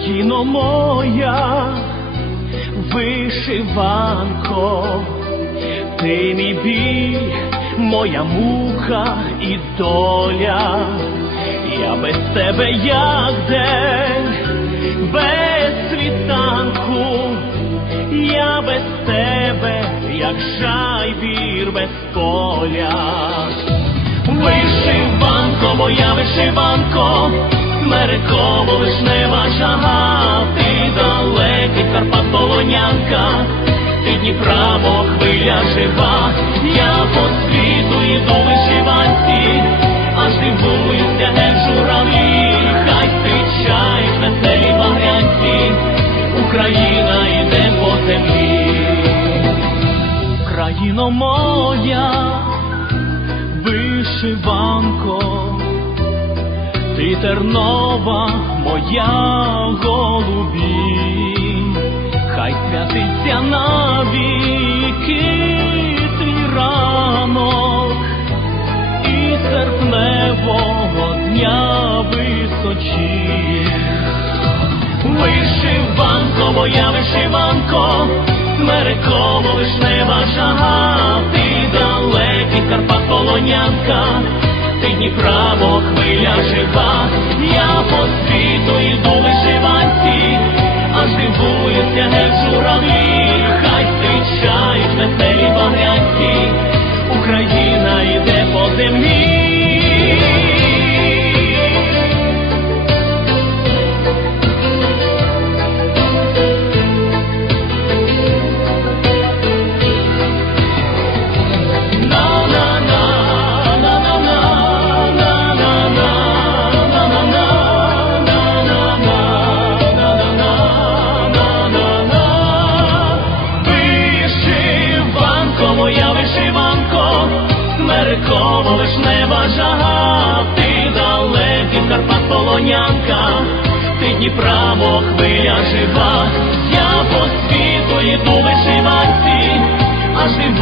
Україно моя, вишиванко, ти мій біль, моя мука і доля, я без тебе як день, без світанку, я без тебе, як жайвір без поля. Вишиванко, моя вишиванко, смереково вишнева жага, ти далекий Карпат полонянка, ти Дніпра, мов хвиля жива, я по світу йду вишиванці, аж дивуюся, не журавлі, хай зустрічають веселі багрянці, Україна йде по землі, Україно моя вишиванко, ти тернова моя голубі, хай святиться навіки твій ранок і серпневого дня височі. Вишиванко, моя вишиванко, смереково вишнева жага, ти далекий Карпат полонянка, мов хвиля жива, я смереково лиш жага, ти далекий Карпат полонянка, ти Дніпра, хвиля жива, я по світу йду вишиванці, аж дивуюся,